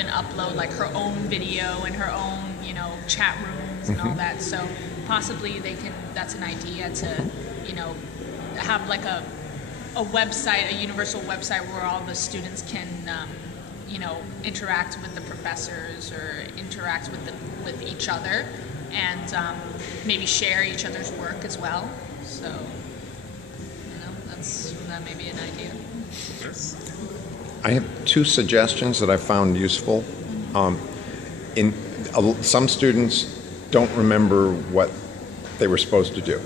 even upload like her own video and her own, you know, chat rooms and all that. So possibly they can, that's an idea to, you know, have like a website, a universal website where all the students can, you know, interact with the professors or interact with each other, and maybe share each other's work as well. So, you know, that may be an idea. I have two suggestions that I found useful. Some students don't remember what they were supposed to do.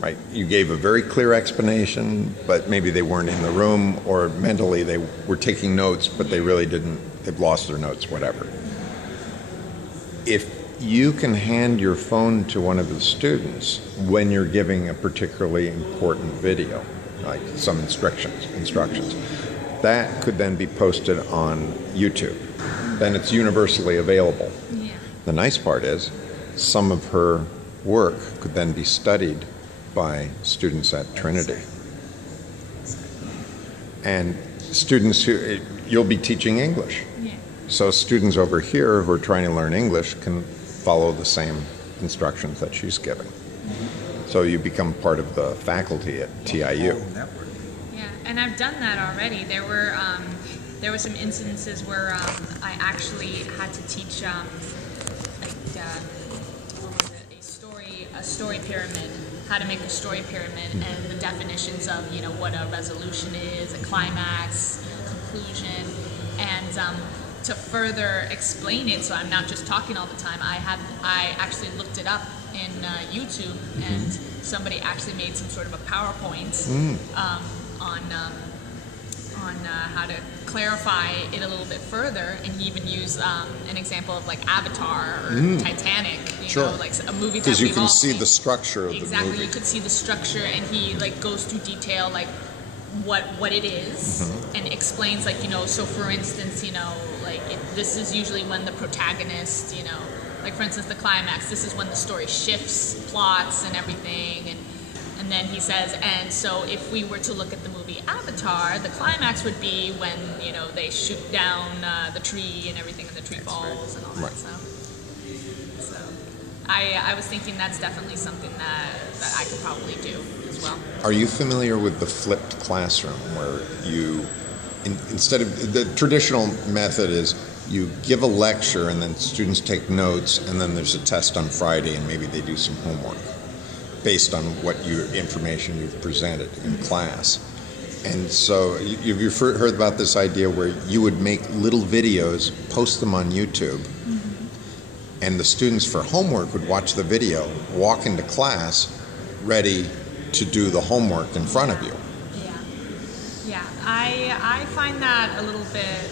Right? You gave a very clear explanation, but maybe they weren't in the room, or mentally they were taking notes, but they really didn't, they've lost their notes, whatever. If you can hand your phone to one of the students when you're giving a particularly important video, like some instructions, that could then be posted on YouTube. Then it's universally available. Yeah. The nice part is some of her work could then be studied by students at Trinity. And students who, you'll be teaching English. Yeah. So students over here who are trying to learn English can follow the same instructions that she's giving. So you become part of the faculty at TIU. Yeah, and I've done that already. There were some instances where I actually had to teach a story pyramid, how to make a story pyramid, and the definitions of, you know, what a resolution is, a climax, conclusion, and to further explain it, so I'm not just talking all the time, I actually looked it up in YouTube, and somebody actually made some sort of a PowerPoint on how to clarify it a little bit further, and he even used an example of like Avatar or Titanic, you know, like a movie that because you we've can all see seen. the structure of the movie. Exactly, you could see the structure, and he like goes through detail like what it is, and explains, like, you know, so for instance, you know, like this is usually when the protagonist, you know, like for instance the climax, this is when the story shifts plots and everything, and then he says, and so if we were to look at the movie Avatar, the climax would be when, you know, they shoot down the tree and everything, and the tree falls and all that stuff. So I was thinking that's definitely something that I could probably do as well. Are you familiar with the flipped classroom, where you, instead of, the traditional method is you give a lecture and then students take notes, and then there's a test on Friday and maybe they do some homework based on what information you've presented in class. And so you've heard about this idea where you would make little videos, post them on YouTube, and the students for homework would watch the video, walk into class ready to do the homework in front of you. Yeah, I find that a little bit,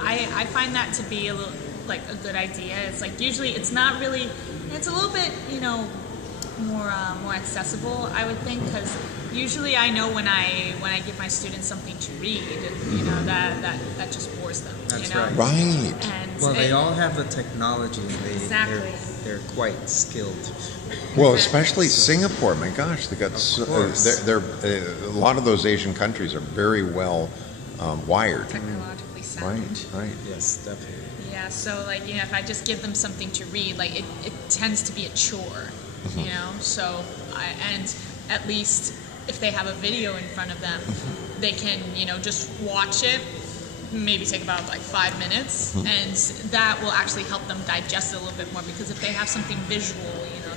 I find that to be a little, like, a good idea. It's like, usually it's not really, it's a little bit, you know, more accessible, I would think, because usually I know when I give my students something to read, you know, that just bores them. That's, you know? right. And well, they all have the technology, and exactly. they're quite skilled. Well, especially Singapore. My gosh, they got a lot of those Asian countries are very well wired. Technologically sound. Right. Yes, definitely. Yeah. So, like, you know, if I just give them something to read, like it tends to be a chore. You know, so and at least if they have a video in front of them, they can, you know, just watch it, maybe take about like 5 minutes, and that will actually help them digest it a little bit more, because if they have something visual, you know,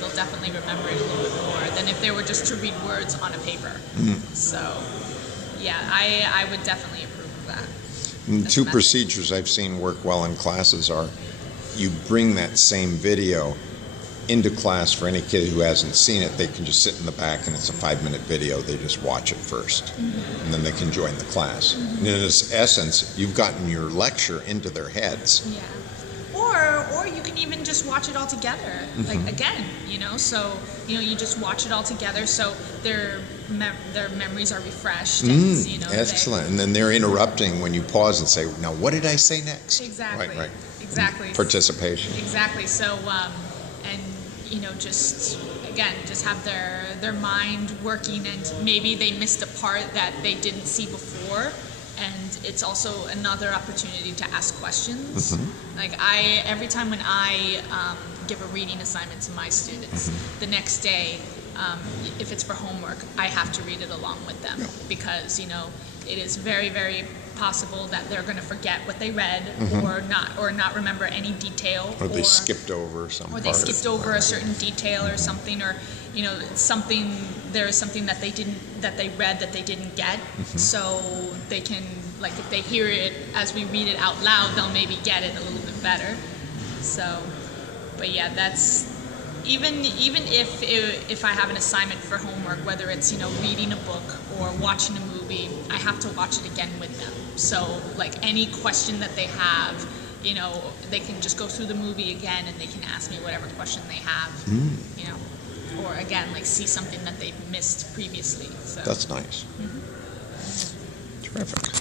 they'll definitely remember it a little bit more than if they were just to read words on a paper. So yeah, I would definitely approve of that. And two procedures I've seen work well in classes are you bring that same video into class. For any kid who hasn't seen it, they can just sit in the back, and it's a 5-minute video. They just watch it first, and then they can join the class. And in its essence, you've gotten your lecture into their heads. Yeah. Or you can even just watch it all together, like, again, you know, so, you know, you just watch it all together, so their memories are refreshed. And, you know, Excellent. And then they're interrupting when you pause and say, now what did I say next? Exactly. Right. Exactly. Participation. Exactly. So, and, you know, just, again, just have their mind working, and maybe they missed a part that they didn't see before, and it's also another opportunity to ask questions. Mm-hmm. Like every time when I give a reading assignment to my students, the next day, if it's for homework, I have to read it along with them, because it is very, very possible that they're going to forget what they read, or not remember any detail, or they skipped over some or they skipped over a certain detail or something, or there is something that they read that they didn't get. So they can, like, if they hear it as we read it out loud, they'll maybe get it a little bit better. So, but yeah, that's even if I have an assignment for homework, whether it's reading a book or watching a movie, I have to watch it again with them. So like any question that they have, they can just go through the movie again and they can ask me whatever question they have. Or again, like, see something that they've missed previously. So that's nice. Terrific.